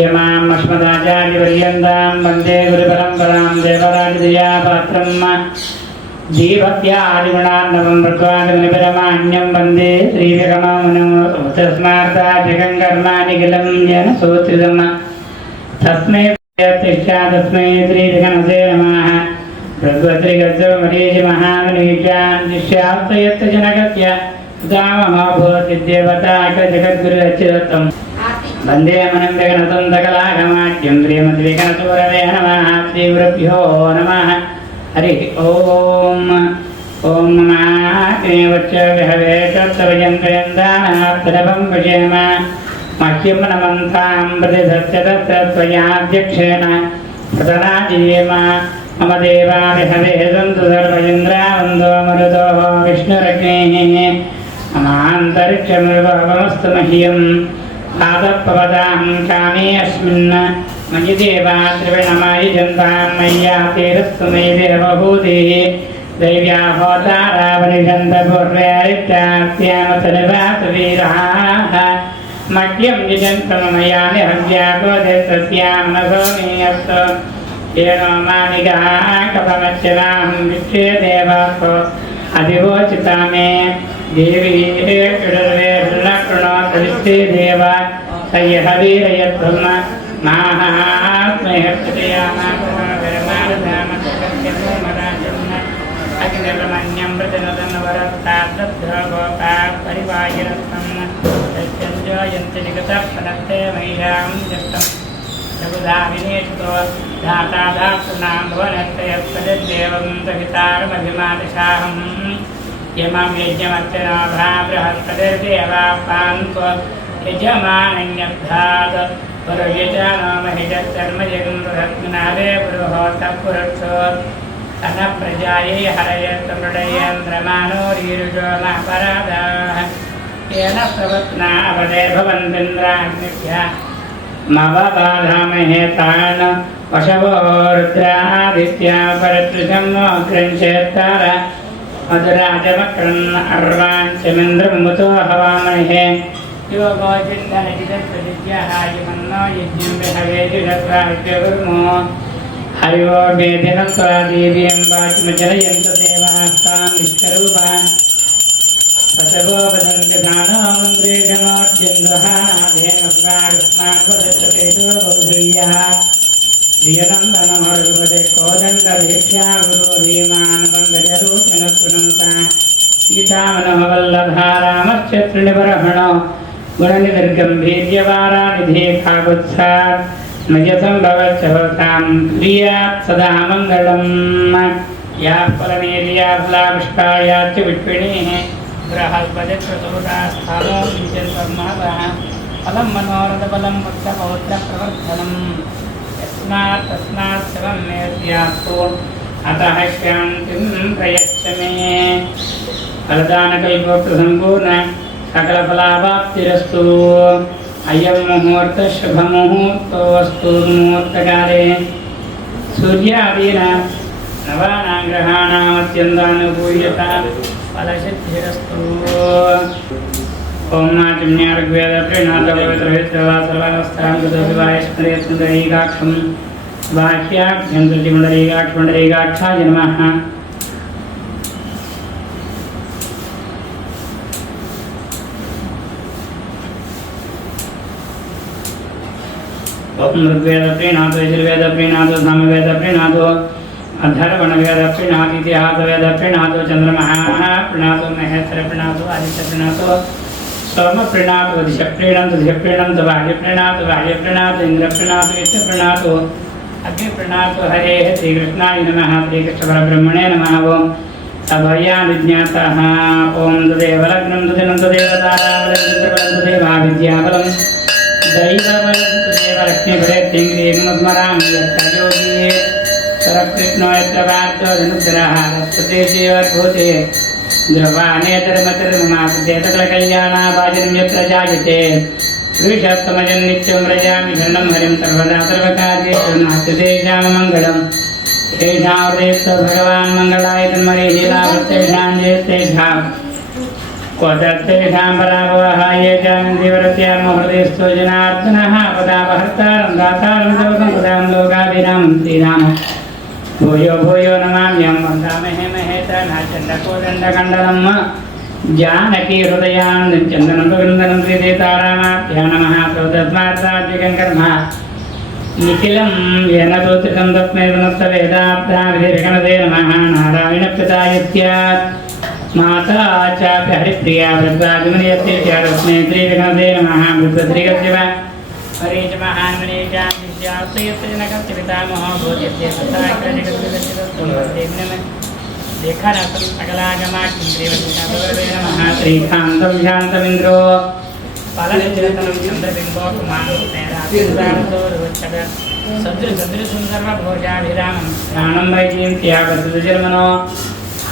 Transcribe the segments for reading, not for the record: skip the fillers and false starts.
यमामश्मदाचार्यपर्यन्तां वन्दे गुरुपरम्परां देवराजदया पात्रम् जीवत्यादिगुणान्नवं मृत्वादिमुनिपरमान्यं वन्दे श्रीजगमामनोस्मार्ताजगं कर्माणि किलं येन सूत्रितम् तस्मै तस्मै श्रीजगन्नाथे नमः भगवद्गर्जमरीचिमहामनीचान् दिश्याप्तयत्तजनगत्य गाममभूतिदेवताकजगद्गुरुरचिरत्वम् वंदे मनम वेगनतं सकलागमाख्यं श्रीमद्वेगनसूरवे नमः श्रीगुरुभ्यो नमः हरि ओम ओम नमः विहवे तत्सवयन्त्रयन्दानात्तरवं विषेम मह्यं नमन्तां प्रतिधत्स्यतत्त्वयाध्यक्षेण प्रतनाजीवेम मम देवा विहवे सन्तु सर्वयन्द्रावन्दो मरुतो विष्णुरग्नेः ममान्तरिक्षमिर्भवमस्तु मह्यम् पादपवदाहं कामे अस्मिन् मयि देवा त्रिविणमयि जन्तां मय्या तेरस्तु मयि देवभूतिः दैव्या होतारावनिषन्तपूर्वेरित्यात्यामतनिवातवीराः मह्यं यजन्तममया निहव्यागोदेतस्यां मनसो नीयस्तु येन मानिगाः कपमच्चनाहं विश्वे देवासो अधिवोचिता मे देवी चुडर्वे कृणोतविश्वे देव सह्यहवीरयत्वम् माहात्मयर्पयामाकरमारधामकर्यमराजम् अग्निर्मन्यं प्रतिनदनवरत्ताद्दग्धगोपात् परिवायरत्वम् यत्यञ्जयन्ति निगतः फलन्ते मय्यां जष्टम् रघुधाविनेष्टो धाता धातॄणां भुवनस्य यत्पदिदेवं सहितारमभिमादिशाहम् यमं यज्ञमत्यनाभा बृहस्पतिर्देवापान्त्व यजमानन्यब्धात् पुरुषजनमहिजत्कर्मजगं बृहत्नादे पुरुहोतः पुरुषो अनप्रजायै हरयत्मृडयेन्द्रमानो रीरुजो महापराधाः येन प्रवत्ना अवदे भवन्तीन्द्राग्निभ्यः मवबाधामहे तान् वशवो रुद्रादित्या परत्रिशं अग्रञ्चेत्तार मधुराजमक्रन् अर्वाञ्चमिन्द्रमुतो हवामहे योगो चिन्तनचिदप्रदित्याः यमन्नो यज्ञं विहवेजुषत्वार्प्यकुर्मो हरि वो वेदिनं स्वादेवीं वाचिमचरयन्तु देवास्तां विश्वरूपान् पशवो वदन्ति दानो मन्त्रेशमोर्जन्दुहानादेन स्वागस्मान् वदच्छते बहुधीयः प्रियनन्दनोर्गुपदे कोदण्डवीक्ष्या गुरुधीमान् पङ्कजरूपिणपुनमुता गीतामनोवल्लभा रामस्य त्रिनिबर्हणो गुणनिधिर्गम्भीर्यवारानिधे काकुत्सात् मयसम्भवच्च भवतां प्रियात् सदा मङ्गलम् या फलनेर्या फलापुष्पायाश्च विष्पिणीः बृहस्पतिप्रसूतास्थानो विजयसम्महः फलं मनोरथबलं पुत्रपौत्रप्रवर्धनम् तस्मात् सर्वं मे स्यात्तु अतः शान्तिं प्रयच्छ मे फलदानकल्पोक्तसम्पूर्ण सकलफलावाप्तिरस्तु अयं मुहूर्तः शुभमुहूर्तोऽस्तु मुहूर्तकाले सूर्यादीनां नवानां ग्रहाणामत्यन्तानुकूल्यता फलसिद्धिरस्तु ओम माचिम्यार्ग्वेद प्रीणातपवित्रहितवासर्वावस्थां कृतविवाहस्मरेत्मुदरीकाक्षं बाह्याख्यं तुतिमुदरीकाक्षमुदरीकाक्षाय नमः ओम ऋग्वेद प्रीणातो यजुर्वेद प्रीणातो सामवेद प्रीणातो अधर्वणवेद प्रीणातो इतिहासवेद प्रीणातो चंद्रमः प्रीणातो महेश्वर प्रीणातो आदित्य प्रीणातो सोम प्रीणातो दिश प्रीणातो दिश प्रीणातो बाह्य प्रीणातो इंद्र प्रीणातो विष्णु प्रीणातो अग्नि प्रीणातो हरे श्रीकृष्णाय नमः श्रीकृष्णपरब्रह्मणे नमः ओम अभया विज्ञातः ओम तदेव लग्नं तदिनं तदेव ताराबलं तदेवाविद्याबलं दैवबलं तदेव लक्ष्मीपरेत्यङ्ग्रीं स्मरामि यत्तयोगी सरकृष्णो यत्र वार्तो धनुग्रहः रस्पते जीवद्भूते द्रवानेतरमतर्ममापद्येतकलकल्याणाभाजनं यत्र जायते पुरुषोत्तमजं नित्यं व्रजामि शरणं हरिं सर्वदा सर्वकार्येषु नास्ति तेषां मङ्गलम् तेषां हृदयस्थो भगवान् मङ्गलाय तन्मये लीलावत्तेषां जयस्तेषां क्वदत्तेषां पराभवः ये चानन्दिवरत्या मोहृदेस्तु जनार्दनः पदापहर्तारं दातारं सर्वसम्पदां लोकाभिरामं श्रीरामं भूयो भूयो नमाम्यहं वन्दामहे महेन्द्रनाथ चण्डकोदण्डकण्डलम् जानकी हृदयानन्दं चन्दनं सुगन्धनं श्रीसीतारामाभ्यां नमः तस्मात्सात्विकं कर्म निखिलं येन तोत्रितं तस्मै पुनस्तवेदाब्धाविधिर्गणदे नमः नारायणप्रदायस्य माता चापि हरिप्रिया वृद्धाभिमनियस्मै श्रीविघ्नदे नमः वृद्धश्रीगस्य हरेच महान्मनीचान्दिश्यास्त्रयत्र पितामहो भोज्यस्य देखनाथं अकलागमाख्यं श्रीवत्सवे नमः श्रीकान्तं शान्तमिन्द्रो पालनचिरतनं चन्द्रबिम्बो कुमारस्तेरासोरुवच्छद सदृशसुन्दरभोजाभिरामं प्राणं वैजयन्त्यागतजन्मनो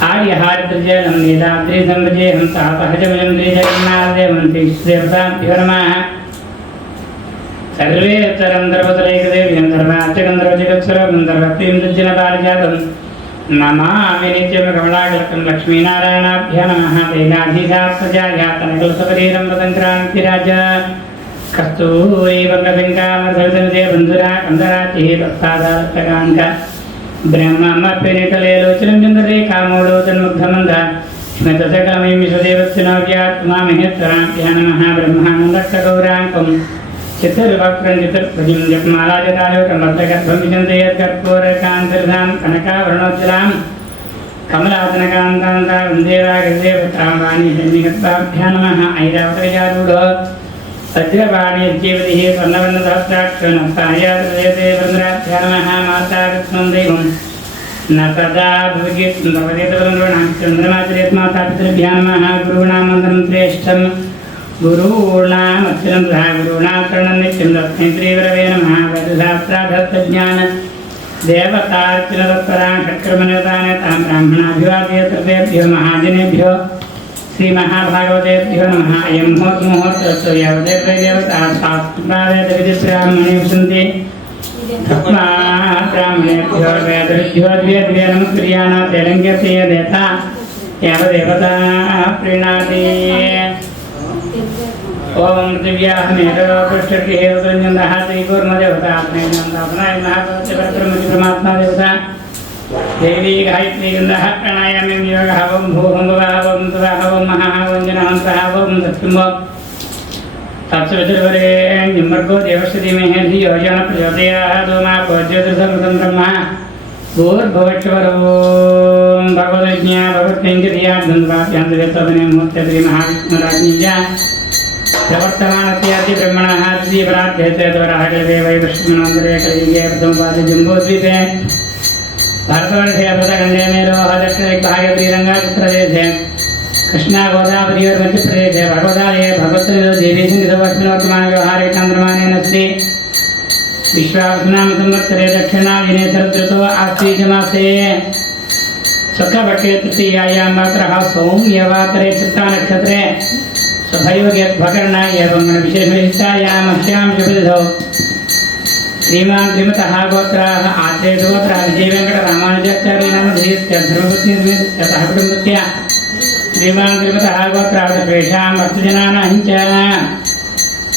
हार्यहारितजलं नीलाद्रिसंवजेहं तापहजमलं श्रीजगन्नाथदेवं श्रीदेवताभ्यो नमः सर्वे उत्तरं गन्धर्वाच्चगन्धर्वजगत्स्वरगन्धर्वप्रियं दुर्जनपारिजातं नमामि नित्यमकमलाकल्पं लक्ष्मीनारायणाभ्यो नमः तेनाधीशात्मजायातनकलसपरीरं वदङ्क्रान्तिराज कस्तूरीवङ्गबिङ्गामर्धवितनुजे बन्धुरा कन्दराचिः भक्तादारक्तकान्त ब्रह्ममप्यनिकलेलोचनं चन्द्ररेखामूलोचन्मुग्धमन्द स्मितसकलमयं विश्वदेवस्यनव्यात्मा महेश्वराभ्यो नमः ब्रह्मानन्दकगौराङ्कं चित्रवक्त्रं चित्रध्वजं जपमालाजटालोकमर्दगर्भं विजन्तयत्कर्पूरकान्तर्धां कनकाभरणोज्ज्वलां कमलासनकान्तां वन्देवागदेवतां वाणी सन्निगताभ्यो नमः ऐरावतजारूढो वज्रपाणिर्जीवतिः स्वर्णवर्णसहस्राक्षो नक्तायातुलेते वृन्द्राभ्यो नमः माताकृत्स्नं देवं न सदा भुविगीतवृन्दोणाचन्द्रमाचरेत्मातापितृभ्यो नमः गुरूणां मन्त्रं श्रेष्ठं गुरूणामक्षरं तथा गुरूणाचरणं नित्यं तस्मै श्रीगुरवे नमः वेदशास्त्रार्थज्ञान देवतार्चनतत्परां षट्कर्मनिरतां ब्राह्मणाभिवादय सर्वेभ्यो महाजनेभ्यो श्रीमहाभागवतेभ्यो नमः अयं मुहूर्तोऽस्तु यावदेवता शास्त्रावेदविधिब्राह्मणे सन्ति ब्राह्मणेभ्यो वेदविभ्यो द्वे नमस्क्रियाणां तेलङ्गस्य यदेता यावदेवता प्रीणाति ओम दिव्याहमेकपृष्ठगृहे उदरञ्जन्दः श्रीकूर्मदेवता स्नेहनन्दापनाय महाभगवते परब्रह्मचित्रमात्मा देवता देवी गायत्री गन्धः प्राणायामं योगः ओं भूः भुवः ओं सुवः ओं महः ओं जनहंसः ओं दक्षिणो तत्सवितुर्वरेण्यं भर्गो देवस्य धीमहि धियो यो नः प्रचोदयात् ओं ज्योतिषमृतं ब्रह्म भूर्भुवस्सुवः ओं भगवद्विज्ञा भगवत्कैङ्कर्याद्धन्वाभ्यान्तवेत्तोदने मुहूर्ते श्रीमहाविष्णुराज्ञीया प्रवर्तमानस्याति ब्रह्मणः द्विपराध्येतेद्वरः कल्पे वैवस्वमनोन्दरे कलियुगे प्रथमपादे जम्बूद्वीपे भारतवर्षे अमृतखण्डे मेरोः दक्षिणदिग्भागे श्रीरङ्गाचित्रदेशे कृष्णा गोदावरीयोर्मध्यप्रदेशे भगवदालये भगवत्रिदो देवीसन्निधोऽस्मिन्वर्तमानव्यवहारे चान्द्रमानेन श्री विश्वावसुनाम संवत्सरे दक्षिणायने शरदृतौ आश्वीजमासे शुक्लपक्षे तृतीयायां मात्रः सौम्यवाकरे चित्तानक्षत्रे स्वभयोग्यद्भकर्णा एवं विशेषविशिष्टायाम् अस्यां शुभतिथौ श्रीमान् श्रीमतः गोत्राः आद्यगोत्राः विजयवेङ्कटरामानुजाचार्यनाम धीयस्य धर्मपत्नीसमेतः कुटुम्बस्य श्रीमान् श्रीमतः गोत्राः तेषां भक्तजनानां च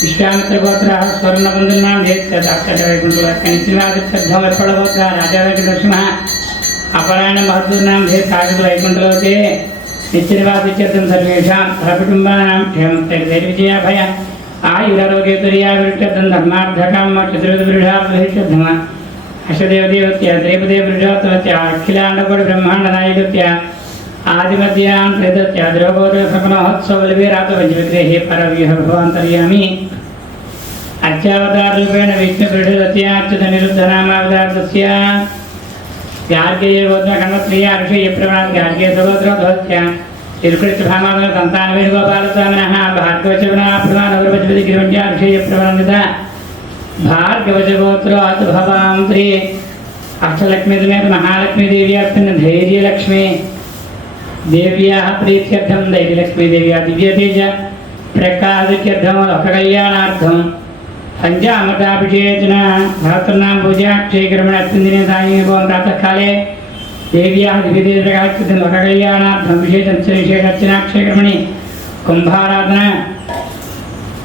विश्वामित्रगोत्राः स्वर्णबन्धुनां धीयस्य दाक्षवैकुण्ठलोकनिश्चिवादित्यध्वमर्पणगोत्राः राजावैकुण्ठनरसिंहः अपरायणं बहदूर्नां धीयस्थापितवैकुण्ठलोके नित्यनिवासित्यर्थं सर्वेषां सहकुटुम्बानां क्षेमस्थैर्यविजयाभय आयुरारोग्यतुर्याविरुद्धं धर्मार्थकामचतुर्विरुद्धार्थधर्म अष्टदेवदेवत्य त्रिपदेवरुद्धार्थवत्य अखिलाण्डकोटिब्रह्माण्डनायकत्य आदिमध्यां त्रिदत्य द्रौपदसमनोत्सवबलवीरातवज्रविग्रहे परव्यः भवान्तर्यामि अत्यावताररूपेण विष्णुपृष्ठदत्याच्युतनिरुद्धनामावतारस्य गार्गेय गोत्रखण्डप्रिय ऋषि प्रवणात् गार्गेय सगोत्रोद्भवस्य तिरुकृष्णभामानः सन्तानवेणुगोपालस्वामिनः भार्गवचवनः प्रधानगुरुपतिपति गिरिवञ्जा ऋषि प्रवणिता भार्गवचगोत्रोद्भवां श्री अष्टलक्ष्मी समेत महालक्ष्मी देव्यार्पण धैर्यलक्ष्मी देव्याः प्रीत्यर्थं धैर्यलक्ष्मी देव्या दिव्यतेज प्रकाशित्यर्थं लोककल्याणार्थं पंचामृताभिषेचन सहस्रनाम पूजा क्षेत्रमण अत्यंदिने सायं प्रातःकाले देव्याः दिव्यतेजप्रकाशितं लोककल्याणार्थं विशेषार्चनाक्षेत्रमणि कुंभाराधना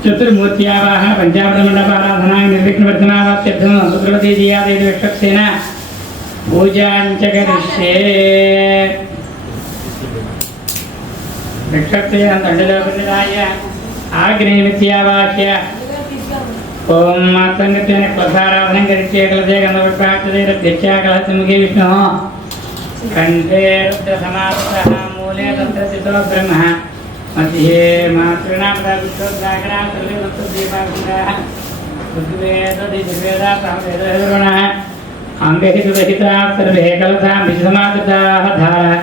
चतुर्मूर्त्यावाह पंचामृतमंडपाराधना निर्विघ्नवर्धनावाप्यर्थम सुत्रवती जियादेवी विश्वक्सेना पूजाञ्च करिष्ये विश्वक्सेन दण्डलोकनिधाय आग्नेयमित्यावाक्य ओम मातंगत्वेन क्लसाराधनं करिष्ये क्लसे गन्धपुष्पाक्षतेरत्यच्याकलहसमुखे विष्णुः कंठे रुद्रसमावृतः मूले तन्त्रसितो ब्रह्मः मध्ये मातॄणां विश्वोद्घाटनां सर्वे भक्तदीपावृताः ऋग्वेददिग्वेदाः सामवेदः अंगहितदहिताः सर्वे कलसां विसमावृताः धारः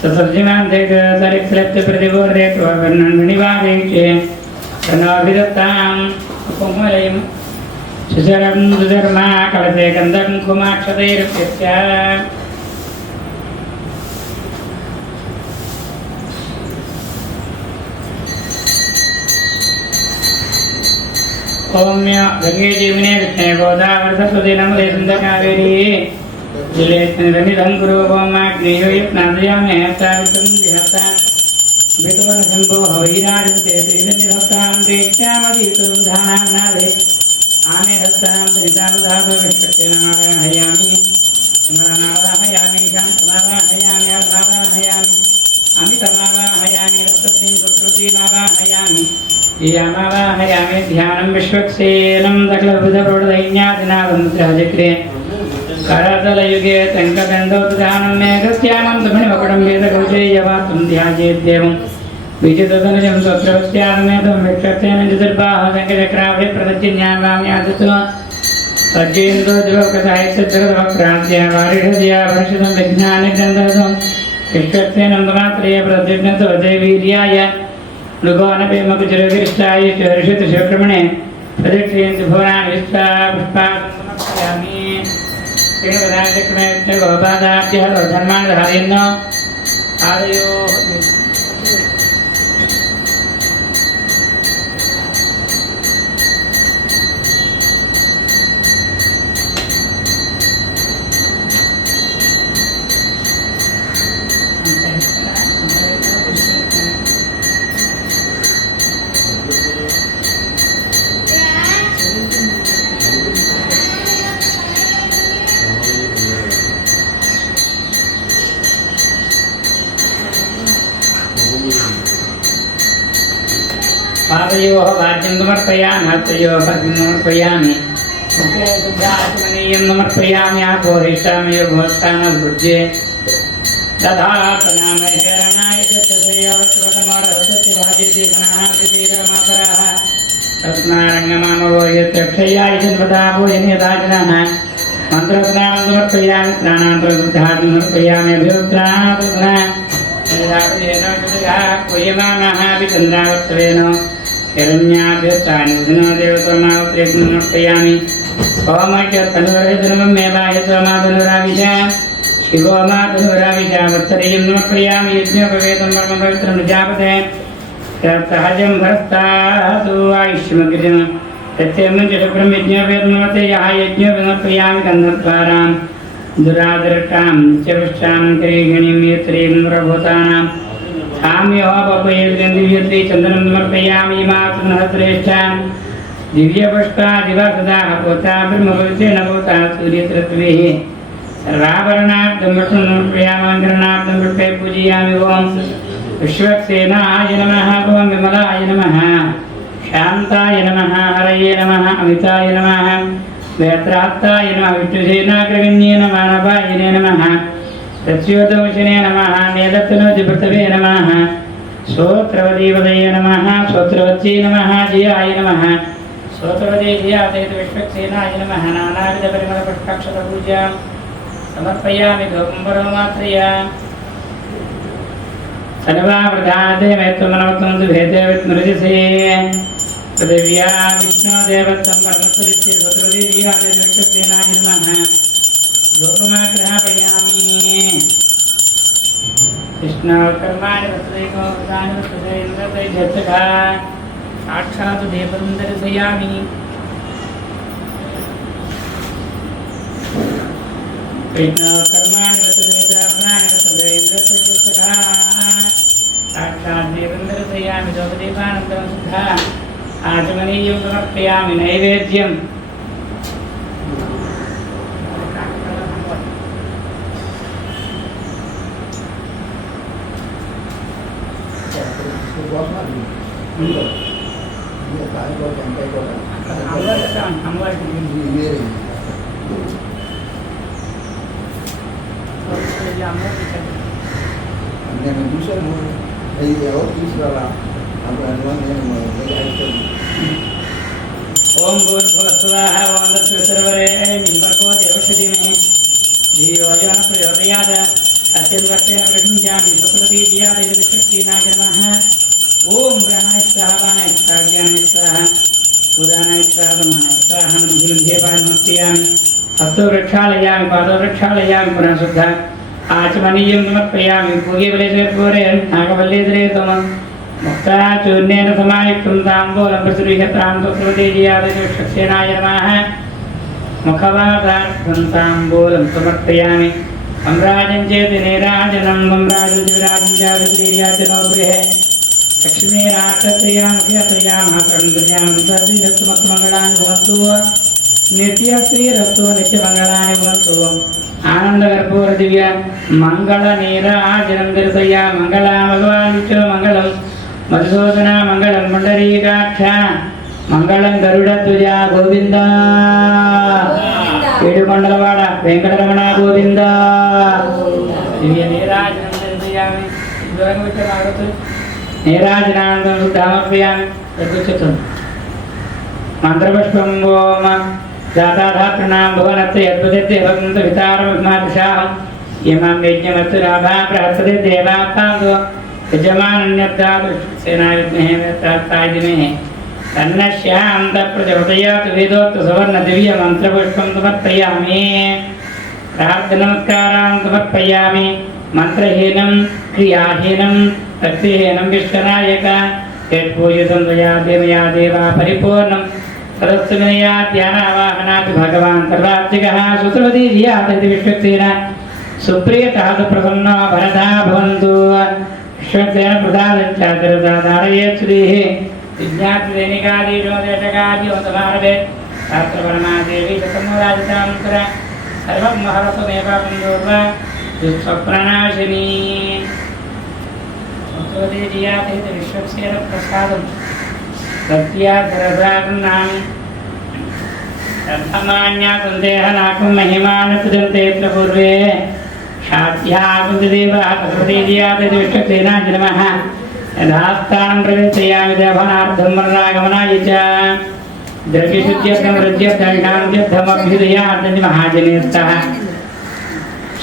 ससर्जनां देवसरिक्लप्त प्रतिबोधयत्ववर्णनिवादेक्षे तन्नाभिदत्तां कुङ्कुमलयं सुचरं सुधर्मा कलसे गन्धं कुमाक्षतैरुप्यस्य ओम्य गंगे जीवने विष्णे गोदावरसस्वती नमोदे सुन्दरकावेरी जिलेस्मिरनिधं गुरु ओमाग्नेयो यत्नादयामि हस्तावितं विहस्ता वितोन शम्भो हविराजन्ते त्रिजनिधत्तां प्रेक्ष्यामदीतुधानानादे आमे हस्तां परितावधातु विष्टक्तेनावाहयामि समरमावाहयामि शान्तमावाहयामि अर्धमावाहयामि अमितमावाहयामि रक्ततीं पुत्रतीमावाहयामि यामावाहयामि ध्यानं विश्वक्सेनं सकलविधप्रौढदैन्यादिनावन्त्रहचक्रे करतलयुगे टङ्कदण्डोत्थानं मेघस्यामं दमनिमकुटं वेदकौशेयवातुं ध्यायेद्देवं विजिततनुजं स्वत्रवस्यानुमेतं विक्षक्सेन चतुर्बाहो वेङ्कटचक्राभे प्रदक्षिण्यावाम्यादत्वा तज्जेन्द्रो दिवकसाहित्यजगद्वक्रान्त्या वारिषद्या वर्षितं विज्ञानग्रन्थरसं विक्षक्सेनं तमात्रये प्रद्युम्नतो देवीर्याय मृगोनपेमकुचरगिरिष्टाय ऋषितशक्रमणे प्रदक्षियन्ति भुवनानि विश्वा पुष्पाणि समर्पयामि गोपादाभ्यः धर्मान् धारयन् आदयोः पादयोः वाद्यं समर्पयामि हस्तयोः पद्मं समर्पयामि मुखे शुद्धात्मनीयं समर्पयामि आपोहिष्ठामि योगोत्थानं भुज्ये दधातनामहेरणाय चतुर्दशयोवत्वतमोरवसति भाजेति गणानादितीरमातराः तस्मारङ्गमामवो यत्यक्षयाय जन्मदा भोजनीयदाजनः मन्त्रस्नानं समर्पयामि स्नानान्तरशुद्धात्मं समर्पयामि अभिरुद्राणां क्रियमाणः विचन्द्रावत्सवेन हिरण्याभ्यस्तानि देवतमावत्रेकं समर्पयामि ओमैक्यतनुरहितनुमं मे बाह्यतमातनुराविश शिवो मातनुराविश वत्सरेयं समर्पयामि यज्ञोपवेतं परमपवित्रं प्रजापते सहजं भरस्तातु आयुष्यमग्रजं तथ्यं च शुक्रं यज्ञोपवेतं नमते यः यज्ञोपमर्पयामि गन्धद्वारां दुरादृष्टां नित्यपुष्टां करीगणीं यत्रीं प्रभूतानां दिव्यत्री चंदनं समर्पयामि मातृनहस्रेष्ठां दिव्यपुष्पा दिवासदाः पोता ब्रह्मपवित्रेण पोता सूर्यतृत्वेः सर्वाभरणार्थं वटुं समर्पयामि पुष्पे पूजयामि ओं विश्वक्सेनाय नमः ओं विमलाय नमः शान्ताय नमः हरये नमः अमिताय नमः वेत्रात्ताय नमः विष्णुसेनाग्रगण्ये नमः नभायिने नमः प्रत्योतवचने नमः नेदत्तनोजपृतवे नमः श्रोत्रवदेवदये नमः श्रोत्रवत्यै नमः जयाय नमः श्रोत्रवदे जयादेव विश्वक्सेनाय नमः नानाविधपरिमलपुष्पाक्षतपूजां समर्पयामि गोपम्बरमात्रया सर्वावृधानते मैत्वमनवत्वं भेदे विस्मृतिसे पृथिव्या विष्णुदेवत्वं परमत्ववित्ते श्रोत्रवदे जयादेव विश्वक्सेनाय नमः गोपमाग्रहापयामि कृष्णकर्माणि वसुदेवो वदानि वसुदे इन्द्रते जत्सखा साक्षात् देवं दर्शयामि कृष्णकर्माणि वसुदेवो वदानि वसुदे इन्द्रते जत्सखा साक्षात् देवं दर्शयामि समर्पयामि धूपदीपानन्तरं शुद्धा आचमनीयं समर्पयामि नैवेद्यं నేను చూసాను ఇది ఎవరు తీసుకురాలా అప్పుడు అందువల్ల నేను ఓం భూర్భువస్సువః ఓం తత్సవితుర్వరేణ్యం భర్గో దేవस्य धीमहि धियो यो न प्रचोदयात् अत्यन्वर्तेन प्रयुञ्जामि सुकृतिर्यात् इति विश्वक्सेनाय नमः ओम प्राणाय स्वाहा वाणाय स्वाहा ज्ञानाय स्वाहा उदानाय स्वाहा समानाय स्वाहा मध्ये पादमर्पयामि हस्तो प्रक्षालयामि पादौ प्रक्षालयामि पुनः शुद्धः आचमनीयं समर्पयामि पूगीफलेश्वरपूरे नागवल्लीधरे त्वं मुक्ताचूर्णेन समायुक्तं ताम्बूलं प्रसृह्यतां सुकृतिर्यात् नमः मुखवादार्थं ताम्बूलं समर्पयामि अम्राजं चेति नीराजनं वम्राजं दिविराजं च विद्रीर्याचनो गृहे लक्ष्मी राक्षत्रयामुख्यत्रयां मातरं सर्वमङ्गलानि भवन्तु नित्यश्रीरस्तु नित्यमङ्गलानि भवन्तु आनन्दकर्पूर दिव्य मंगल नीराजनं दर्शया मंगला भगवान् च मंगलं मधुसूदना मंगलं पुण्डरीकाक्ष मंगलं गरुडध्वजा गोविंद ఏడుకొండలవాడ వెంకటరమణ గోవింద దివ్య నీరాజనం దర్శయామి దూరంగా వచ్చే భాగవతులు నీరాజనానందం శుద్ధామర్పయామి ఎదుర్కొచ్చుతుంది మంత్రపుష్పం ఓం దాతాధాతృణాం భువనత్ర యద్వదత్తే భగవంత వితారమాదిశాహం యమాం యజ్ఞమత్తు రాభా ప్రహస్తదే దేవాతాందో యజమానన్యద్దాతు సేనాయుగ్మహే వేత్తాయుధిమహే तन्नश्यान्त प्रचोदयात् वेदोक्त सवर्ण दिव्य मंत्रपुष्पं समर्पयामि प्रार्थनमस्कारान् समर्पयामि मंत्रहीनं क्रियाहीनं भक्तिहीनं विश्वनायक यत्पूजितं त्वया देवा परिपूर्णं सरस्वतीया ध्यानावाहनात् भगवान् सर्वात्मिकः सुश्रुतिर्यात् इति विश्वक्सेन सुप्रियतः सुप्रसन्नो भरता भवन्तु विश्वक्सेन प्रसादं च दरदारयेत् श्रीः विज्ञातदेनिकादीशो देशकाद्यो समारभे शास्त्रपरमादेवी शतमोराजतान्तर सर्वं महरसमेवापन्दोर्व दुःस्वप्ननाशिनी भगवतीर्यातेत विश्वक्सेन प्रसादं सत्याधरसागुणानि धर्ममान्या सन्देहनाकं महिमानतजन्तेऽत्र पूर्वे शाध्याकुन्ददेवः भगवतीर्यातेत विश्वक्सेनाय नमः यथास्थानं प्रवेशयामि देवनार्थं वर्णागमनाय च द्रव्यशुद्ध्यर्थं वृद्ध्यर्थं महाजनेस्तः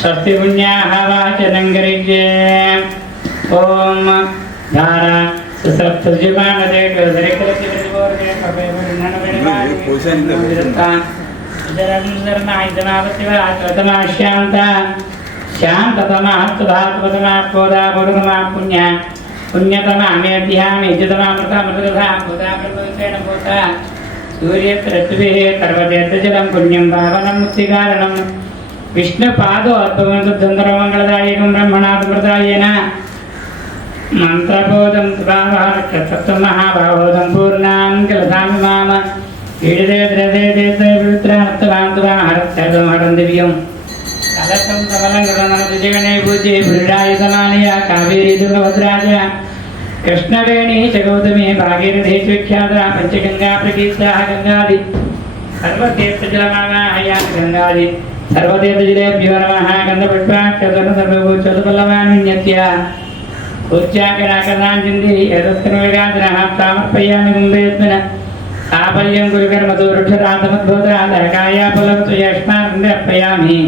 स्वस्ति पुण्याः वाचनं गरिष्ये ॐ धारा पुण्य पुण्यतमा मेध्यामि इज्जतमामृता मृतरथा भूता प्रभुत्वेन भूता सूर्यत्रत्विः पर्वतेर्जलं पुण्यं पावनं मुक्तिकारणं विष्णुपादोद्भवन्तुद्धन्तरमङ्गलदायकं ब्रह्मणात्मृतायेन मन्त्रबोधं सुभावः महाभावोदं पूर्णां कलसामि माम ईडदे द्रदे देते पवित्रात्तवान्तुवाहरत्यदं हरं दिव्यं कलशं कमलं गतमनतिजगणे पूज्ये भृडाय समानया कावेरी तुंगभद्राज कृष्णवेणी च गौतमी भागीरथी च विख्याता पंचगंगा प्रकीर्ता गंगादि सर्वतीर्थजलमावाहयामि गंगादि सर्वतीर्थजलेभ्यो नमः गन्धपुष्पाक्षतर्पल्लवान्यस्य पूज्याकराकर्णाञ्जन्ति एतत्कर्मविगादिनः प्रामर्पयामि कुम्भेऽस्मिन् साफल्यं गुरुकर्मतो वृक्षरातमद्भूतादकाया फलत्वयष्मानर्पयामि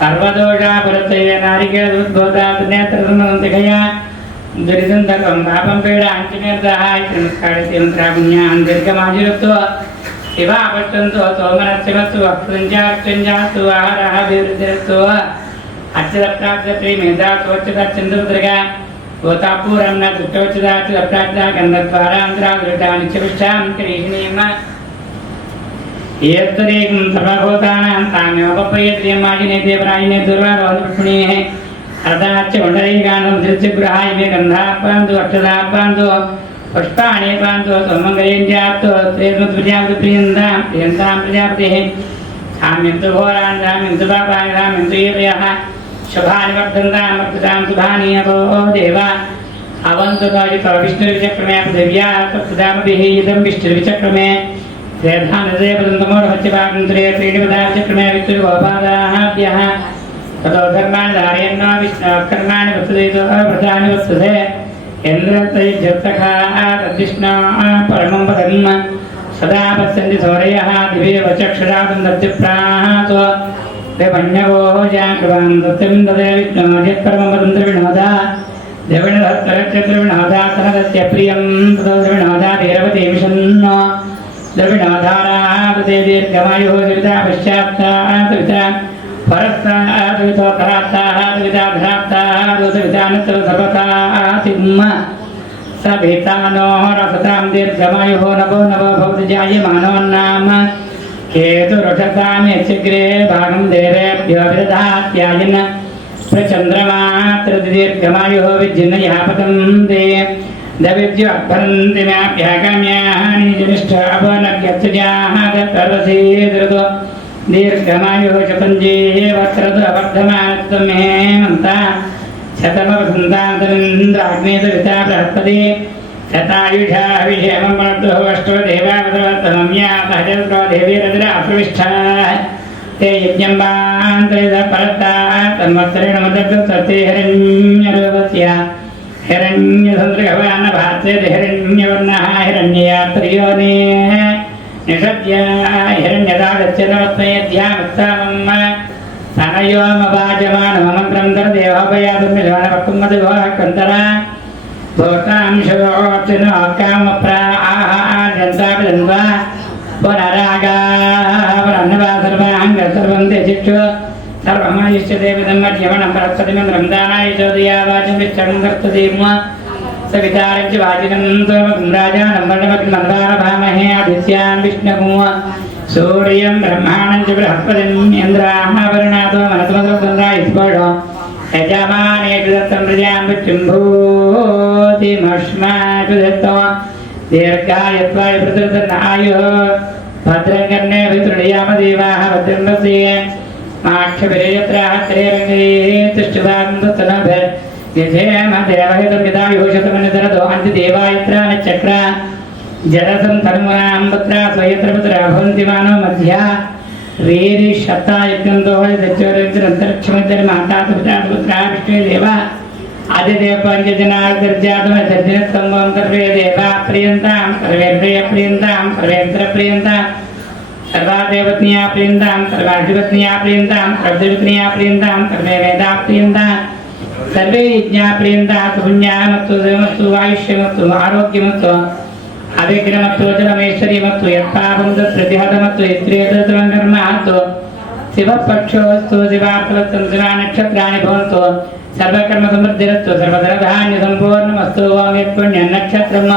सर्वदोषापुरत्तये नारिकेलुद्भूतात्नेत्रसंगया दुरिदन्तकं पापं पीडाञ्चनेर्दहायत्रमुत्काडित्यन्त्रापुण्यान् दीर्घमाजिरुत्तो शिवापष्टन्तो सोमनस्यमस्तु वक्तञ्चाक्षञ्चास्तु आहारः विरुद्धस्तु अच्युतप्राप्तप्रीमेधास्तोच्युतच्चन्द्रदृगा गोतापूरं न दुष्टोच्युताच्युतप्राप्ता गन्धद्वारान्तरावृता नित्यविष्टां क्रीहिणीम् एतदेकं सर्वभूतानां ताम्योपपयत्रियमाजिने देवराजिने दुर्वारोहणपुण्ये अर्धाच्च पुण्डरीकाण्डं धृत्य गृहाय मे गन्धाः पान्तु अक्षताः पान्तु पुष्पाणि पान्तु सुमङ्गलेन्द्याप्तो त्रेस्मत्प्रजापति प्रियन्तां प्रजापतिः धाम्यन्तु घोरान् धाम्यन्तु पापानि धाम्यन्तु येभ्यः शुभानि वर्धन्तां वर्धतां शुभानि अभो देव अवन्तु विष्णुर्विचक्रमे पृथिव्या तत्सदामभिः इदं विष्णुर्विचक्रमे त्रेधानदेवदन्तमोढमच्यपाकन्तरे त्रीणिपदाचक्रमे विष्णुर्गोपादाहाभ्यः ततो धर्माणि धारयन्नो विष्णुकर्माणि वत्सदेतो व्रतानि वत्सते इन्द्रतैर्जप्तखाः तद्विष्णो परमं पदम् सदा पश्यन्ति सौरयः दिवे वचक्षुरातं दद्युप्राः देवण्यवो जाकृवां दत्तिं ददे विष्णो यत्परमं पदं द्रविणोदा द्रविणधत्तरक्षद्रविणोदा सह दत्य प्रियं ततो द्रविणोदा भैरवते विषन्नो द्रविणोधाराः तते दीर्घमायुः द्विता पश्चात्ताः द्विता परस्ताः द्वितो धरात्ताः द्विता धरात्ताः द्वितानत्र सर्वताः स भीतानो रसतां दीर्घमायुः नभो नभो भवति जायमानोन्नाम केतुरक्षतां यच्चग्रे भागं देवेभ्यो विदधात्यायन् प्रचन्द्रमात्र दीर्घमायुः विज्जिन्नयापतं ते दविद्यो अभ्यन्ति म्याभ्यागम्याः निजनिष्ठ अवनव्यत्सजाः दत्तरसीदृतो दीर्घमायुः शतञ्जीवत्रतु वर्धमानत्वं हेमन्ता शतमवसन्तान्तरिन्द्राग्नेतुरिता बृहस्पति शतायुषा विषेमं वर्धुः अष्टो देवावतमम्यातहजतो देवीरतिराप्रविष्ठाः ते यज्ञं वान्तरितपरत्ताः तन्वत्सरेण मदग्धत्ते हिरण्यरूपस्य हिरण्यसन्द्रगवान्नभात्रेति हिरण्यवर्णः हिरण्ययात्रियोने निषद्य हिरण्यदागच्छनवत्मयध्यामुत्तामम् तनयोमवाजमानममन्त्रं देवोपयातुमिषवणपक्कुमदिवः कन्तरा भूतांशोऽर्चनो कामप्रा आहाजन्तापि जन्वा पुनरागावरन्नवा सर्वाङ्ग सर्वं ते चिक्षु सर्वमयुष्यते विदं मध्यमनं बृहस्पतिमन्त्रं दानाय चोदया वाचं विच्छनं कर्तुतीर्म सवितारं च वाचिनं सोमकं राजानं वर्णमग्नमन्वारभामहे आदित्यान् विष्णुं सूर्यं ब्रह्माणं च बृहस्पतिम् इन्द्राः वर्णातो मनसमसुन्दरायस्फोटो यजमानेषु दत्तं प्रजां विच्छुम्भूतिमश्माशु दत्तो दीर्घायत्वाय पृथृतनायुः भद्रं कर्णे वितृणयामदेवाः भद्रं वस्य माक्षभिर्यत्राः त्रेरङ्गैः तिष्ठुतां दत्तनभे निधेम देवहितं यदायुः शतमनिधरतो अन्तिदेवायत्रा नचक्र जरसं तन्मुनां पुत्रा स्वयत्र पुत्रा भवन्ति मानो मध्या रीरिशता यज्ञन्तो दच्चोरन्तरिक्षमध्यर्माता सुपिता पुत्रा विष्णुदेव आदिदेव पञ्चजनार्गर्जातमजर्जनस्तम्भं सर्वे देवा प्रियन्तां सर्वे प्रियन्तां सर्वेन्द्र प्रियन्तां सर्वा देवत्न्या प्रियन्तां सर्वाधिपत्न्या प्रियन्तां सर्वदेवत्न्या प्रियन्तां सर्वे वेदा प्रियन्तां सर्वे यज्ञा प्रियन्तां पुण्यामत्तु देवमत्तु आयुष्यमत्तु आरोग्यमत्तु अभिग्रमत्तु जलमेश्वर्यमत्तु यत्पापं प्रतिहतमत्तु यत्रेतत्वं कर्मात्तु शिवपक्षोऽस्तु शिवार्थवत्तं शिवानक्षत्राणि भवन्तु सर्वकर्मसमृद्धिरस्तु सर्वधनधान्यसम्पूर्णमस्तु ओं यत्पुण्यन्नक्षत्रं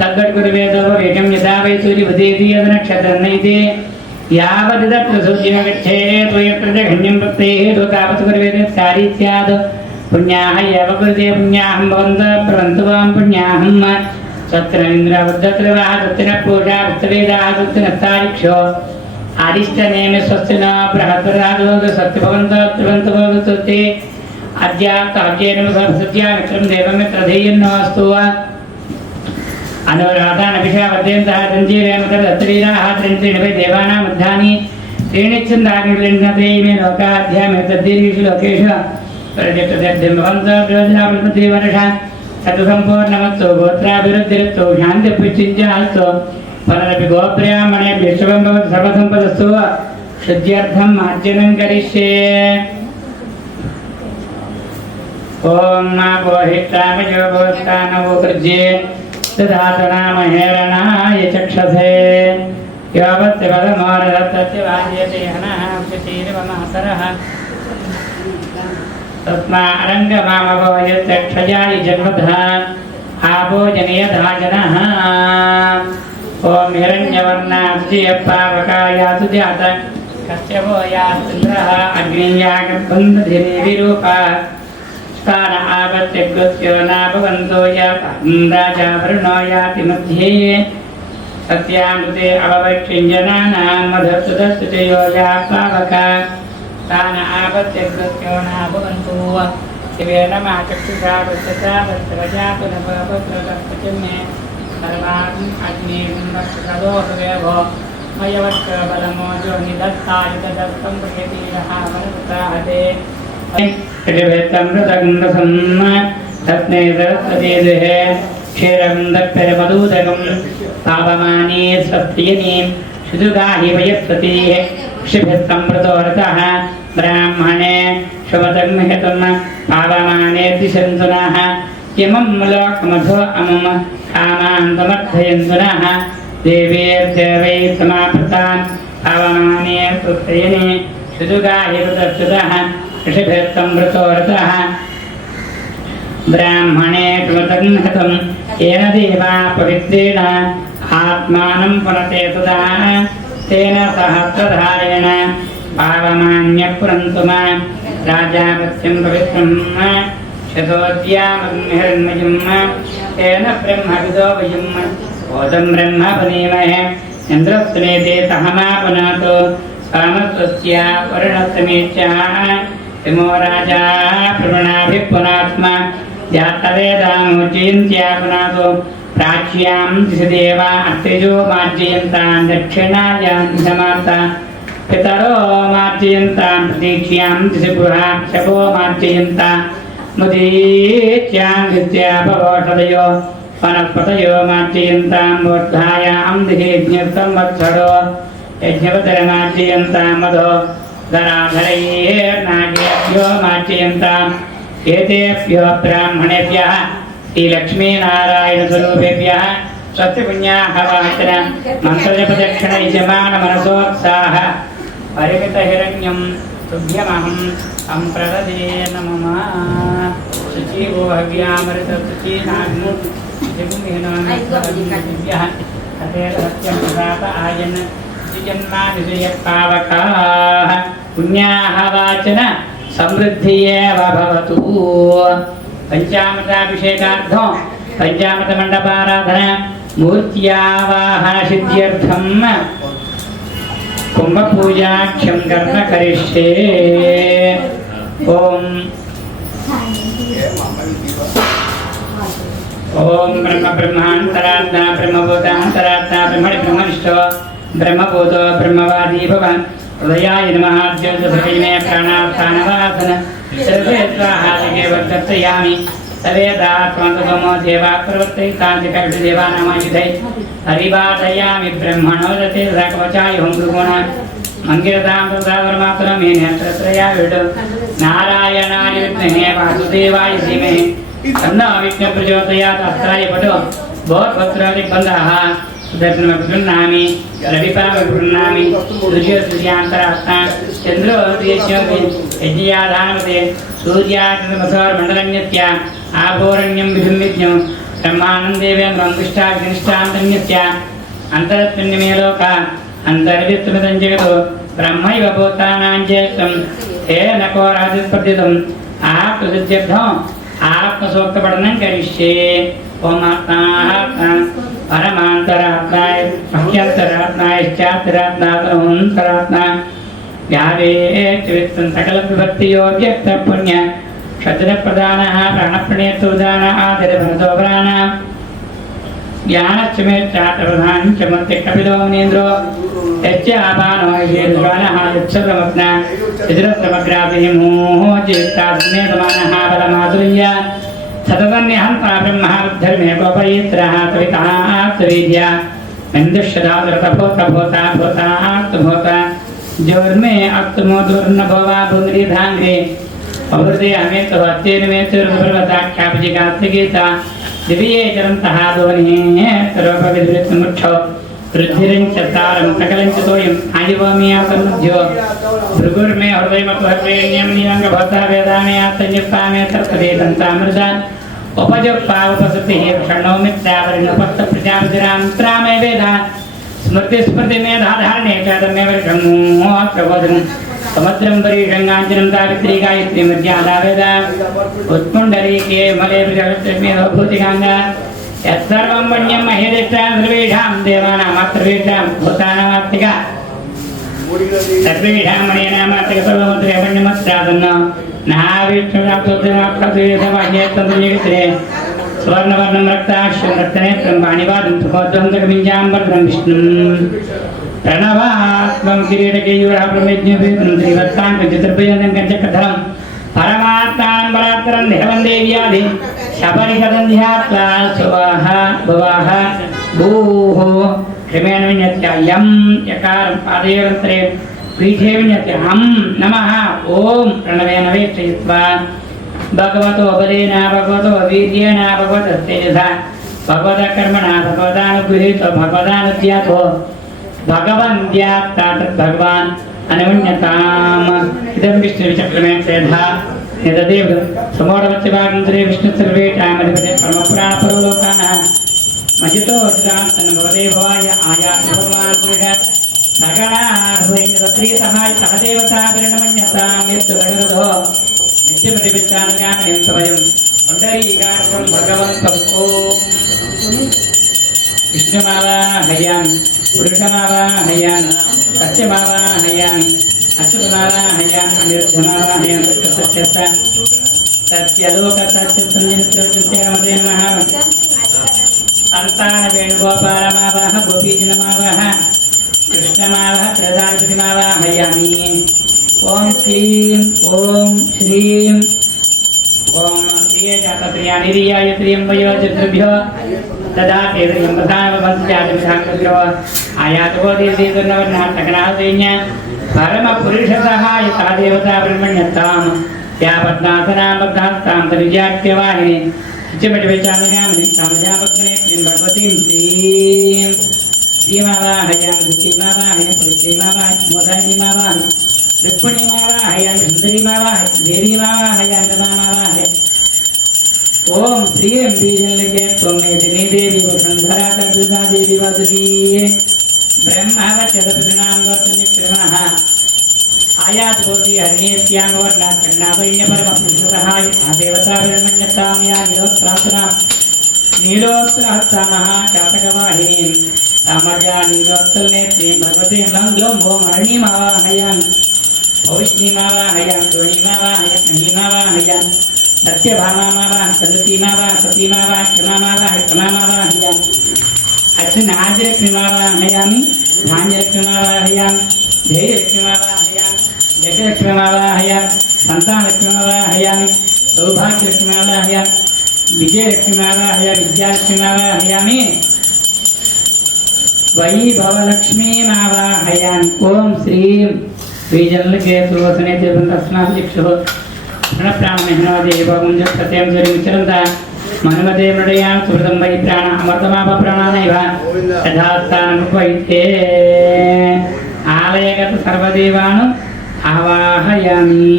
तद्वद्गुरुवेदो भवेकं यथा वै सूर्यवदेति यद्नक्षत्रं नैति यावदिदत्र सूर्यो गच्छेत् यत्र जघन्यं प्रत्येः तावत् गुरुवेदे सारी स्यात् पुण्याः एव कुरुते पुण्याहं भवन्तः प्रवन्तु वां पुण्याहं सत्यनन्द्रवद्दत्रवाः सत्यनपूषा सत्यवेदाः सत्यनस्तारिक्षो आदिष्टनेमि स्वस्ति न बृहत्परादो सत्यभवन्तः प्रवन्तु भवतु ते अद्यात्ताब्जेन सद्या मित्रं देवमित्रधेयन्नोऽस्तु अनुराधानभिषावर्धयन्तः तञ्जीवेमतरदत्तवीराः त्रिणिवै देवानाम् उद्धानि त्रीणिच्छन्दाग्निर्लिङ्गते मे लोकाध्यामे तद्दीर्घेषु लोकेषु प्रजट्टदद्धिं भवन्तः प्रयोजनावृत्तिवर्षा सतसम्पूर्णमत्सु गोत्राभिवृद्धिरस्तु शान्तिपुष्टिञ्चास्तु पुनरपि गोब्राह्मणेभ्यः शुभं भवतु सर्वसम्पदस्तु शुद्ध्यर्थं मार्जनं करिष्ये ओं मापोहिष्टामयोगोत्तानवो कृज्ये दधातनामहेरणाय चक्षसे यावत् पदमोरदत्तस्य वाज्यते हनः उच्यतेर्वमासरः तस्मारङ्गमामवो यत्क्षयाय जन्मधः आभोजनयधा जनः ॐ हिरण्यवर्णाब्धियपावकायासु जात कश्यपो यास्न्द्रः अग्नियागर्भन्दधिरेविरूपः तान आवत्यग्रस्यो नाभवन्तो यातं राजा वरुणो याति मध्ये सत्यामृते अववक्षिञ्जनानां मधुसुधस्तु च यो या पावका तान आवत्यग्रस्यो नाभवन्तो शिवेन मा चक्षुषा वत्ससा वत्सवजातु नभवत्रगस्पतिमे सर्वान् अग्निं वक्षसदोषवेभो मयवक्ष बलमोजो निदत्ताय तदस्तं प्रयतिरः वनपुताहते ृतमृतगुण्डसं रत्ने सरस्वतीदुहे क्षीरं दत्तरमदूदकं पावमाने स्वस्तियनीं शुदुगाहि वयस्पतिः क्षिभिस्तमृतोरतः ब्राह्मणे शुभदग्महितं पावमाने दिशन्तु नः इमं लोकमधो अमुं कामान्तमर्थयन्तु नः देवेर्देवैः समापृतान् पावमाने स्वस्तियने शुदुगाहि वृतच्युतः ऋषिभिस्तमृतोरतः ब्राह्मणे कृतघ्नतं येन देवा पवित्रेण आत्मानं पुनते तदा तेन सहस्रधारेण पावमान्यपुरन्तु मा राजावत्यं पवित्रं शतोद्यामग्निर्मयं तेन ब्रह्मविदो वयं ओदं ब्रह्म पुनीमहे इन्द्रस्नेते सहमापुनातो कामत्वस्य वर्णस्तमेच्छा इमो राजा प्रवणाभिपुनात्मा जातवेदामुच्यन्त्यापुनातो प्राच्यां दिशदेवा अत्रिजो मार्जयन्तां दक्षिणायां दिशमाता पितरो मार्जयन्तां प्रतीक्ष्यां दिशगृहा शवो मार्जयन्ता मुदीच्यां दित्यापवोषधयो वनस्पतयो मार्जयन्तां मूर्धायां दिशे यज्ञसंवत्सरो यज्ञवतरमार्जयन्तां मधो धराधरैर्नागेभ्यो मार्जयन्ताम् एतेभ्यो ब्राह्मणेभ्यः श्रीलक्ष्मीनारायणस्वरूपेभ्यः स्वस्तिपुण्याः वाचन मन्त्रजपदक्षिणयजमानमनसोत्साह परिमितहिरण्यं तुभ्यमहं सम्प्रददे नमः शुचीवो हव्यामृतशुचीनाग्नो जगुमिहिनोऽन्यः तथेतसत्यं प्रदात आयन् जन्मादिजयपावकाः पुण्याः वाचन समृद्धियेव भवतु पंचामृताभिषेकार्थं पंचामृतमण्डपाराधना मूर्त्यावाहनसिद्ध्यर्थं कुम्भपूजाख्यं कर्म करिष्ये ओम ब्रह्मान्तरात्मा ब्रह्मभूतान्तरात्मा ब्रह्मणि ब्रह्मनिष्ठो ब्रह्मभूतो ब्रह्मवादी भवान् हृदयाय नमः ज्योतिषमे प्राणार्थानवासन सर्वे स्वाहादिके वर्तयामि सवेदात्मतमो देवा प्रवर्तयितान्तिकविदेवानामायुधै हरिवादयामि ब्रह्मणो दते सकवचाय हों गुरुगुण मंगिरतां तदावरमात्रमे नेत्रत्रया विडु नारायणाय विद्महे वासुदेवाय धीमहि तन्नो विष्णु प्रचोदयात् अस्त्राय पटो भोर्भद्रादिबन्धः सुदर्शनमगृह्णामि रविपावगृह्णामि सूर्योदयान्तरात्मा चन्द्रोदयस्योति यज्ञयाधानमते सूर्याग्निमसोर्मण्डलन्यस्य आभोरण्यं विधुं विज्ञं ब्रह्माणं देवेन्द्रं विष्टाग्निष्टान्तन्यस्य अन्तरत्मन्यमे लोका अन्तर्वित्तमिदं जगतो ब्रह्मैव भूतानां ज्येष्ठं तेन कोरादिस्पर्धितम् आत्मसिद्ध्यर्थम् आत्मसोक्तपठनं करिष्ये ओम आत्मा परमान्तरात्माय मह्यन्तरात्मायश्चान्तरात्मातरमन्तरात्मा व्यावेत्वित्तं सकलविभक्तियो व्यक्तपुण्य क्षत्रप्रदानः प्राणप्रणेतोदान आदरभरतो प्राण ज्ञानश्चमेच्छात्रप्रधानं च मत्तिकपिलो मुनीन्द्रो यच्च आपानो हीर्वाणः युत्सवमग्न यजुरस्रमग्राभिमुः चेत्तास्मेतमानः बलमाधुर्य सततन्यहन्ता ब्रह्मधर्मे गोपयित्रः सवितात्वीर्या इन्दुष्यदातभूता जोर्मे अक्तमो दुर्नभवा भून्द्रिधाङ्ग्रे अवृते अमेतवत्येनमेतुर्भर्वताख्यापजिकात्रिगीता दिव्ये चरन्तः ध्वनिः सर्वपविधृतमुक्षो वृद्धिरञ्चतारं सकलञ्च तोयम् आदिवमीयासन्मध्यो भृगुर्मे हृदयमत्वहर्वेण्यमनीयङ्गभवता वेदामे आत्तञ्जप्तामे तर्कते दन्तामृता उपजप्पावपसतिः क्षणो मिथ्यावरिणपत्तप्रजापतिरान्त्रामे वेदा स्मृतिस्मृतिमेधाधारणे च तमेव प्रबोधनं समुद्रं परीषङ्गाञ्चनं सावित्री गायत्री मध्यादावेद उत्पुण्डरीके मले प्रजलक्ष्मीभूतिकाङ्गा यत्सर्वं वण्यं महेदिष्टां सर्वेषां देवानामात्रवेषां भूतानामात्मिका सर्वेषां मणीनामात्मिका सर्वमत्र वण्यमस्त्रादन्न नाविष्णुराप्तोत्तमाप्तोत्तमाह्येत्तन्त्रजगत्रे स्वर्णवर्णं रक्ताश्यं रक्तनेत्रं वाणिवादं सुखोद्वंसकविञ्जाम्बरं विष्णुं प्रणवात्मं किरीटकेयूरप्रमेज्ञवेदनं श्रीवत्साङ्कचित्रभुजनं कञ्चकधरं परमात्मां बलात्तरं देवं देव्यादि शबरिशतं ध्यात्वा सुवाहा भवाः भूः क्रमेण विन्यस्य यं यकारं पादयोरन्तरे पीठे विन्यस्य हं नमः ॐ प्रणवेन वेक्षयित्वा भगवतो बलेन भगवतो वीर्येण भगवतस्तेजसा भगवता कर्मणा भगवतानुगृहीतो भगवतानुज्ञातो भगवन्त्यात्ता तद्भगवान् अनुमन्यताम् इदं विष्णुविचक्रमेण सेधा यददेव समोढवच्चभागन्तरे विष्णुसर्वेषामधिपते परमपुराणपरलोकानः मजितो वज्रान्तन भवदे भवाय आयाति भगवान् पुरुषः सकलार्वैन्द्रत्रियसहाय सहदेवता परिणमन्यतां यत्तु भगवतो नित्यप्रतिपिष्टानुगामिनीं सभयं पुण्डरीकाक्षं भगवन्तं ॐ विष्णुमावाहयामि पुरुषमावाहयामि सत्यमावाहयामि अच्युतमावाहयामि अनिरुद्धमावाहयामि सत्यस्य सत्यलोकसत्यसंयुक्तस्य नमः संतान वेणुगोपालमावाह गोपीजनमावाह कृष्णमावाह प्रधानपतिमावाहयामि ओम क्लीं ओम श्रीं ओम प्रिय जातप्रियाणि रियाय प्रियं वयो चित्रभ्यो ददाते प्रियं प्रधानवंशजातभ्यो आयातो देवदेवनवर्णात्मकनाथैन्य परमपुरुषसहायता देवता ब्रह्मण्यतां त्या पद्मासनां बद्धास्तां तनुजात्यवाहिनी चिमटिविचारगामिनीं तामजापत्मने प्रियं भगवतीं श्रीं श्रीमावाहयामि धृतिमावाहयामि पुरुषीमावाहयामि मोदायिमावाहयामि रुक्मिणीमावाहयामि सुन्दरीमावाहयामि देवीमावाहयामि रमामावाहयामि ओम श्रीं बीजलगे त्वमेदिनी देवी वसुन्धरा दुर्गा देवी वासुकी ब्रह्मावत्यदपृणां गोत्रनिक्रमः आयात भवति हर्ण्येत्यां वर्णात्कर्णाभैन्य परमपुरुषसहाय देवता ब्रह्मण्यतां या निरोत्प्रार्थनां नीलोत्तरहस्तामः चातकवाहिनीं सामर्या नीलोत्तलनेत्रीं भगवतीं लङ्घ्लं ओं हरिणीमावाहयामि औष्णीमावाहयामि त्वणीमावाहयामि महीमावाहयामि सत्यभामामावाह सदतीमावाह सतीमावाह क्षमामावाह क्षमामावाहयामि अर्चनाद्यलक्ष्मीमावाहयामि धान्यलक्ष्मीमावाहयामि ध्येयलक्ष्मीमावाहयामि जगलक्ष्मीमावाहयामि सन्तानलक्ष्मीमावाहयामि सौभाग्यलक्ष्मीमावाहयामि विजयलक्ष्मीमावाहयामि विद्यालक्ष्मीमावाहयामि वैभवलक्ष्मीमावाहयामि ओम श्रीं श्रीजनलकेतुवसने तस्मादिक्षुः प्रणप्राणमेहनवदेवं सत्यं सूर्यमुच्चरन्ता मन्मते मृडयां सुहृदं वै प्राण अमृतमाप प्राणानैव यथास्थानमुपैते आलयगत सर्वदेवान् आवाहयामि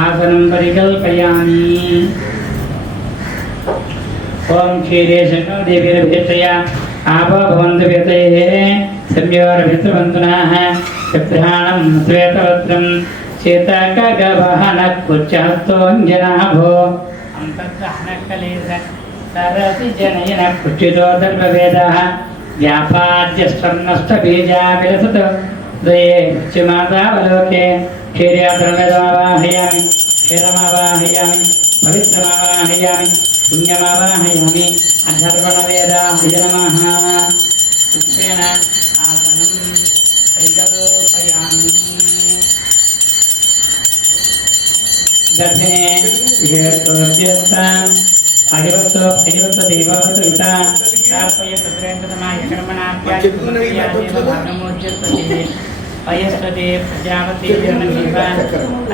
आसनं परिकल्पयामि ओम क्षीरे शङ्करदेवीरभीतया आपो भवन्तु व्यतये संयोरभित्रवन्तुनाः चित्राणं श्वेतवस्त्रं चेतकगवहनकुच्चहस्तोऽञ्जनाभो अन्तर्दहनकलेश सरसिजनयनः कुक्षितोदर्भवेदः व्यापाद्यस्वर्णष्टबीजा विलसत द्वये चिमातावलोके क्षीर्यात्रवेदमावाहयामि क्षीरमावाहयामि पवित्रमावाहयामि पुण्यमावाहयामि अधर्वणवेदाय नमः पुष्पेण आसनं परिकल्पयामि दर्शने विषयत्वोद्योक्ताम् अहिवत्तो देववतुता तार्पय तद्रेन्द्रतमाय कर्मणाप्यादिभागमोद्योक्तते अयस्तते प्रजापति जनमेव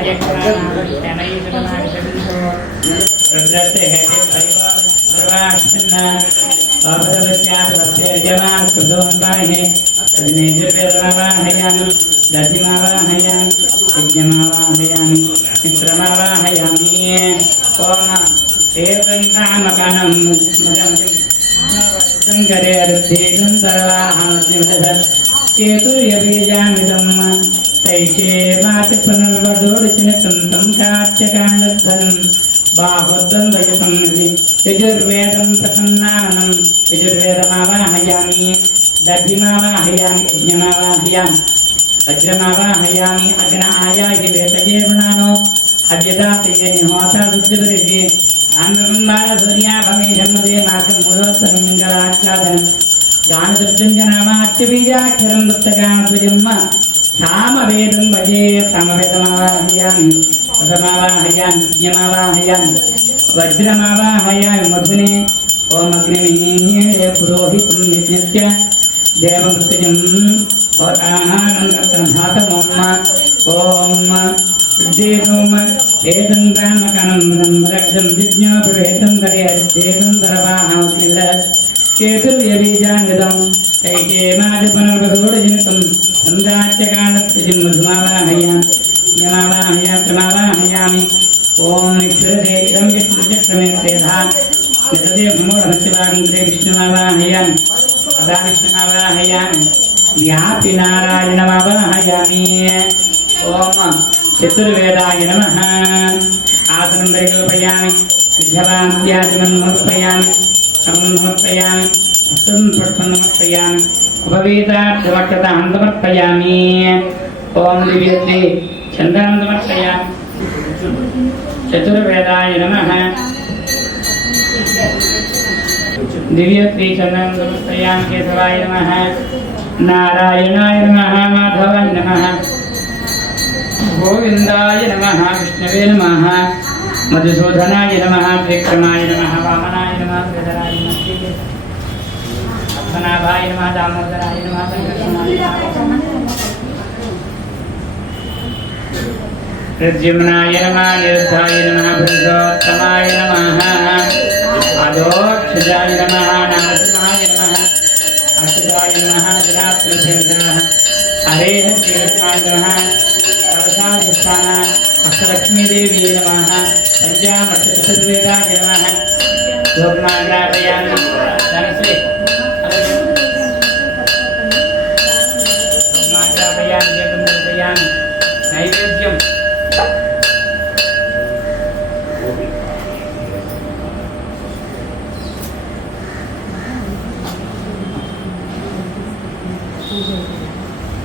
अयक्राणावश्यनैषधनागशबिन्दो रुद्रते हेते परिवाक्षन्न अवधवत्याद्वत्तेर्यमान् कृतोन्वाहे तद्नेजुर्वेदमावाहयामि दधिमावाहयामि यज्ञमावाहयामि मित्रमावाहयामि ओम एवन्नामकनं मदं करे अरुद्धेदं सर्वाहमतिमदः केतुर्यबीजामिदं तैषे माति पुनर्वधोरचिनितं तं काच्यकाण्डध्वनं बाहुद्वन्द्वयुतं यजुर्वेदं प्रसन्नानं यजुर्वेदमावाहयामि दधिमावाहयामि यज्ञमावाहयामि वज्रमावाहयामि अग्न आयाहि वेतये गुणानो अव्यदाप्रियनिहोता विद्युवृद्धि आनन्दासूर्या भवेशन्मदे मासं मूलोत्तरमङ्गलाच्छादनं गानदृत्यञ्जनामाच्यबीजाक्षरं दत्तगानद्वजन्म सामवेदं भजे सामवेदमावाहयामि वदमावाहयामि यज्ञमावाहयामि वज्रमावाहयामि मधुने ओम अग्निमीये पुरोहितं नित्यस्य देवमृत्यजम् और आहारंधातमोम ओम सिद्धेतोम एदंतामकनं रक्तं विज्ञापुरेतं दर्यदेतं दरवाहावस्मिल केतुर्यबीजान्वितं तैके मादिपुनर्वधोरजनितं संजात्यकालत्वजिं मधुमावाहयामि यमावाहयामि ओम ईश्वरे इदं विष्णुचक्रमे तेधा यतदेव मूढभक्तिवादिन्द्रे विष्णुमावाहयामि तदा विष्णुमावाहयामि व्यापि नारायणमावाहयामि ओम चतुर्वेदाय नमः आसनं परिकल्पयामि सिद्धवान्त्यादिमन्मर्पयामि समन्मर्पयामि हस्तं पुष्पन्नमर्पयामि उपवीतार्थवक्षतां समर्पयामि ओम दिव्यते चन्द्रं समर्पयामि चतुर्वेदाय नमः दिव्यते चन्द्रं समर्पयामि केशवाय नमः नारायणाय नमः माधवाय नमः गोविंदाय नमः विष्णवे नमः मधुसूदनाय नमः त्रिक्रमाय नमः वामनाय नमः वेदराय नमः पद्मनाभाय नमः दामोदराय नमः संकर्षणाय नमः प्रद्युम्नाय नमः निरुद्धाय नमः पुरुषोत्तमाय नमः अधोक्षजाय नमः नारसिंहाय नमः अक्षदाय नमः जनात्मभेदः हरेः श्रीकृष्णाय नमः कलशाधिष्ठान अष्टलक्ष्मीदेवी नमः पञ्चामृतचतुर्वेदाय नमः धूपमाग्रापयामि धनश्री धूपमाग्रापयामि दीपं दर्शयामि नैवेद्यं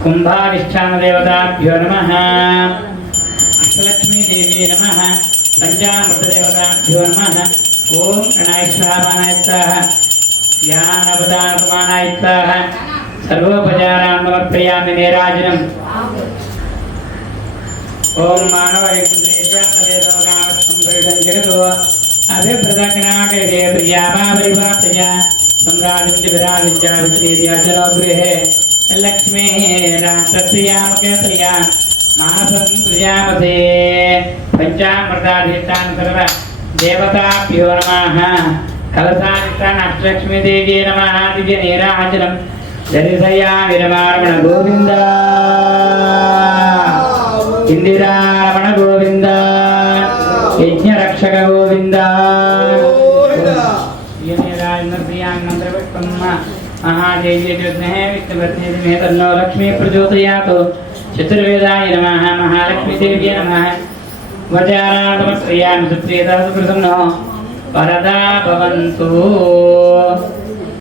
कुंभाधिष्ठानदेवताभ्यो नमः अष्टलक्ष्मी देवी नमः पंचामृतदेवताभ्यो नमः ओम गणायस्वाहानायत्ताः ज्ञानवदात्मानायत्ताः सर्वोपचारान् समर्पयामि नीराजनम् ओम मानवैकुण्ठेश्वरदेवगामत्संपरिषं जगतो अभिप्रदग्नागरे प्रियामापरिवाप्तया सम्राजं च विराजं च विश्वेद्याचलो गृहे लक्ष्मी राष्ट्रप्रियामकप्रिया मानसं प्रजापते पंचामृताधिष्ठान सर्व देवताभ्यो नमः कलशाधिष्ठान अष्टलक्ष्मी देवी नमः दिव्य नीराजनं दर्शयामि रमण गोविंद इंदिरारमण गोविंद यज्ञरक्षक गोविंद महादेवी विष्णुवर्धने तन्नो लक्ष्मी प्रचोदयात् चतुर्वेदाय नमः महालक्ष्मी देव्यै नमः वज्राणां समर्पयामि सुप्रीता सुप्रसन्नो वरदा भवन्तु